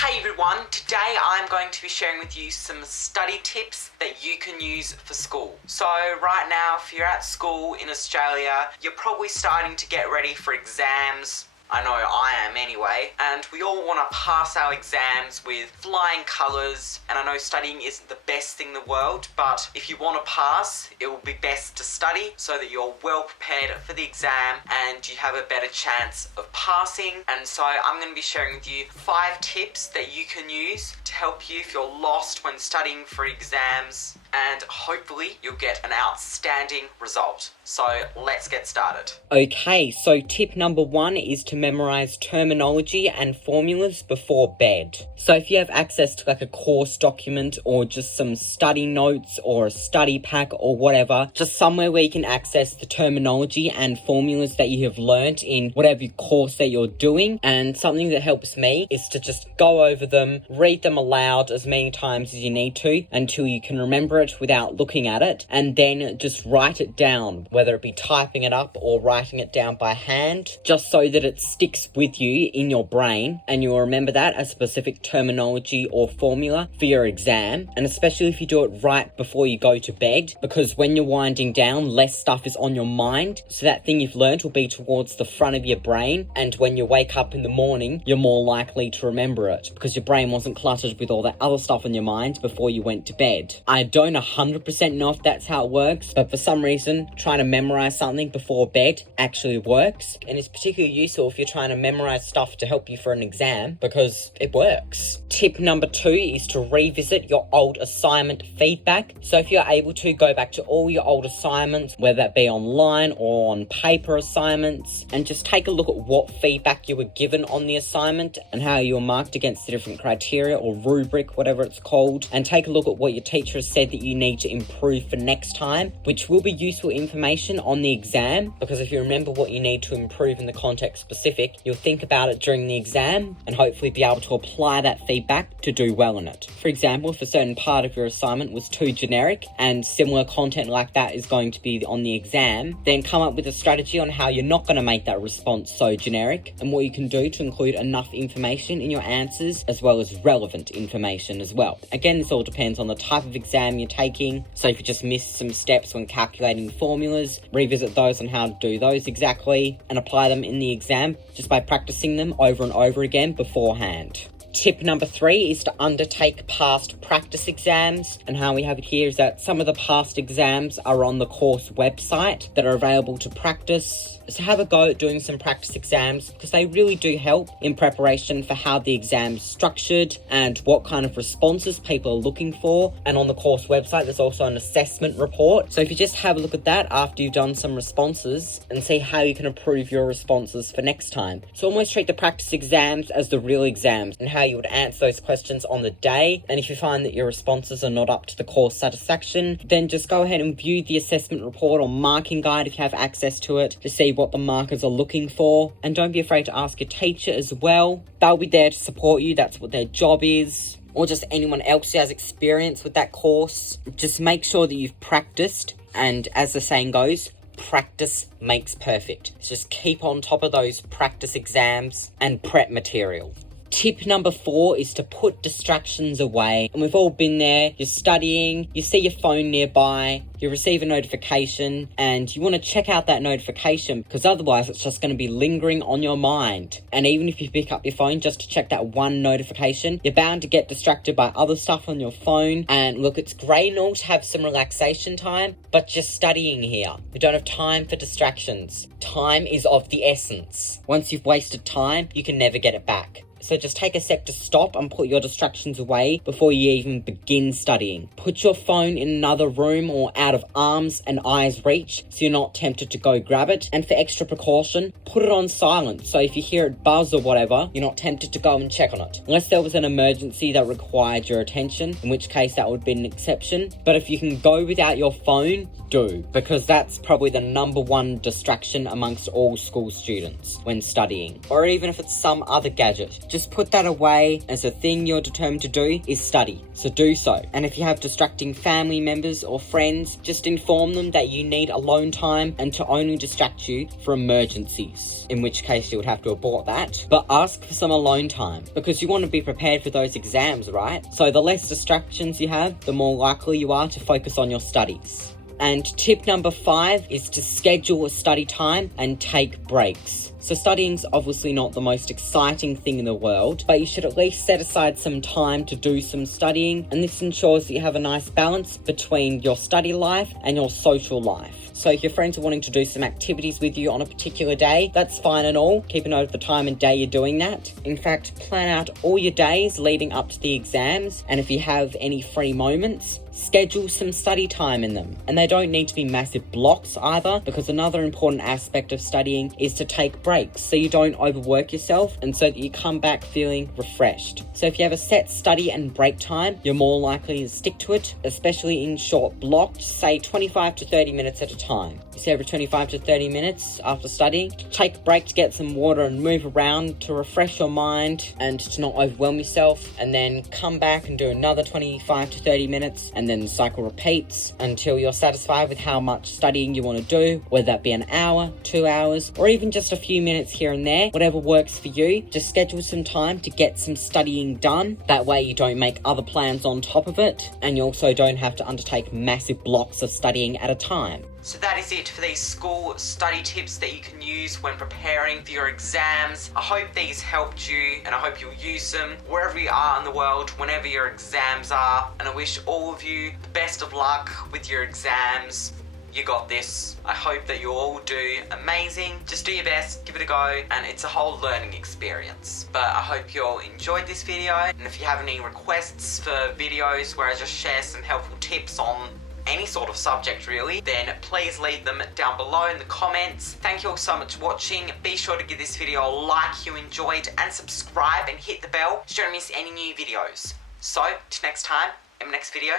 Hey everyone, today I'm going to be sharing with you some study tips that you can use for school. So right now, if you're at school in Australia, you're probably starting to get ready for exams. I know I am anyway, and we all want to pass our exams with flying colours, and I know studying isn't the best thing in the world, but if you want to pass, it will be best to study so that you're well prepared for the exam and you have a better chance of passing. And so I'm going to be sharing with you 5 tips that you can use to help you if you're lost when studying for exams, and hopefully you'll get an outstanding result. So let's get started. Okay, so tip number 1 is to memorize terminology and formulas before bed. So if you have access to like a course document or just some study notes or a study pack or whatever, just somewhere where you can access the terminology and formulas that you have learnt in whatever course that you're doing. And something that helps me is to just go over them, read them aloud as many times as you need to until you can remember it without looking at it, and then just write it down, whether it be typing it up or writing it down by hand, just so that it sticks with you in your brain and you'll remember that as specific terminology or formula for your exam. And especially if you do it right before you go to bed, because when you're winding down, less stuff is on your mind, so that thing you've learnt will be towards the front of your brain, and when you wake up in the morning, you're more likely to remember it because your brain wasn't cluttered with all that other stuff on your mind before you went to bed. I don't 100% know if that's how it works, but for some reason, trying to memorize something before bed actually works, and it's particularly useful if you're trying to memorize stuff to help you for an exam, because it works. Tip number 2 is to revisit your old assignment feedback. So if you're able to, go back to all your old assignments, whether that be online or on paper assignments, and just take a look at what feedback you were given on the assignment and how you were marked against the different criteria or rubric, whatever it's called, and take a look at what your teacher has said that you need to improve for next time, which will be useful information on the exam, because if you remember what you need to improve in the context specific, you'll think about it during the exam and hopefully be able to apply that feedback to do well in it. For example, if a certain part of your assignment was too generic and similar content like that is going to be on the exam, then come up with a strategy on how you're not going to make that response so generic and what you can do to include enough information in your answers as well as relevant information as well. Again, this all depends on the type of exam you're taking, so if you just missed some steps when calculating formulas, revisit those on how to do those exactly and apply them in the exam just by practicing them over and over again beforehand. Tip number 3 is to undertake past practice exams, and how we have it here is that some of the past exams are on the course website that are available to practice. So have a go at doing some practice exams, because they really do help in preparation for how the exam is structured and what kind of responses people are looking for. And on the course website there's also an assessment report, so if you just have a look at that after you've done some responses and see how you can improve your responses for next time. So almost treat the practice exams as the real exams and how you would answer those questions on the day. And if you find that your responses are not up to the course satisfaction, then just go ahead and view the assessment report or marking guide if you have access to it to see what the markers are looking for. And don't be afraid to ask your teacher as well. They'll be there to support you. That's what their job is. Or just anyone else who has experience with that course. Just make sure that you've practiced, and as the saying goes, practice makes perfect. So just keep on top of those practice exams and prep material. Tip number 4 is to put distractions away. And we've all been there. You're studying, you see your phone nearby, you receive a notification, and you want to check out that notification because otherwise it's just going to be lingering on your mind. And even if you pick up your phone just to check that one notification, you're bound to get distracted by other stuff on your phone. And look, it's great and all to have some relaxation time, but you're studying here. You don't have time for distractions. Time is of the essence. Once you've wasted time, you can never get it back. So just take a sec to stop and put your distractions away before you even begin studying. Put your phone in another room or out of arms and eyes reach so you're not tempted to go grab it. And for extra precaution, put it on silent so if you hear it buzz or whatever, you're not tempted to go and check on it. Unless there was an emergency that required your attention, in which case that would be an exception. But if you can go without your phone, do, because that's probably the number 1 distraction amongst all school students when studying. Or even if it's some other gadget, just just put that away as a thing you're determined to do is study. So do so. And if you have distracting family members or friends, just inform them that you need alone time and to only distract you for emergencies, in which case you would have to abort that. But ask for some alone time, because you want to be prepared for those exams, right? So the less distractions you have, the more likely you are to focus on your studies. And tip number 5 is to schedule a study time and take breaks. So studying's obviously not the most exciting thing in the world, but you should at least set aside some time to do some studying, and this ensures that you have a nice balance between your study life and your social life. So if your friends are wanting to do some activities with you on a particular day, that's fine and all. Keep a note of the time and day you're doing that. In fact, plan out all your days leading up to the exams, and if you have any free moments, schedule some study time in them. And they don't need to be massive blocks either, because another important aspect of studying is to take breaks so you don't overwork yourself and so that you come back feeling refreshed. So if you have a set study and break time, you're more likely to stick to it, especially in short blocks, say 25 to 30 minutes at a time. You see, every 25 to 30 minutes after studying, take a break to get some water and move around to refresh your mind and to not overwhelm yourself, and then come back and do another 25 to 30 minutes, and then the cycle repeats until you're satisfied with how much studying you want to do, whether that be an hour, 2 hours, or even just a few minutes here and there. Whatever works for you, just schedule some time to get some studying done. That way you don't make other plans on top of it, and you also don't have to undertake massive blocks of studying at a time. So that is it for these school study tips that you can use when preparing for your exams. I hope these helped you, and I hope you'll use them wherever you are in the world, whenever your exams are. And I wish all of you the best of luck with your exams. You got this. I hope that you all do amazing. Just do your best, give it a go, and it's a whole learning experience. But I hope you all enjoyed this video, and if you have any requests for videos where I just share some helpful tips on any sort of subject really, then please leave them down below in the comments. Thank you all so much for watching. Be sure to give this video a like if you enjoyed, and subscribe and hit the bell so you don't miss any new videos. So, till next time, in my next video,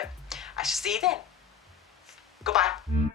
I shall see you then. Goodbye.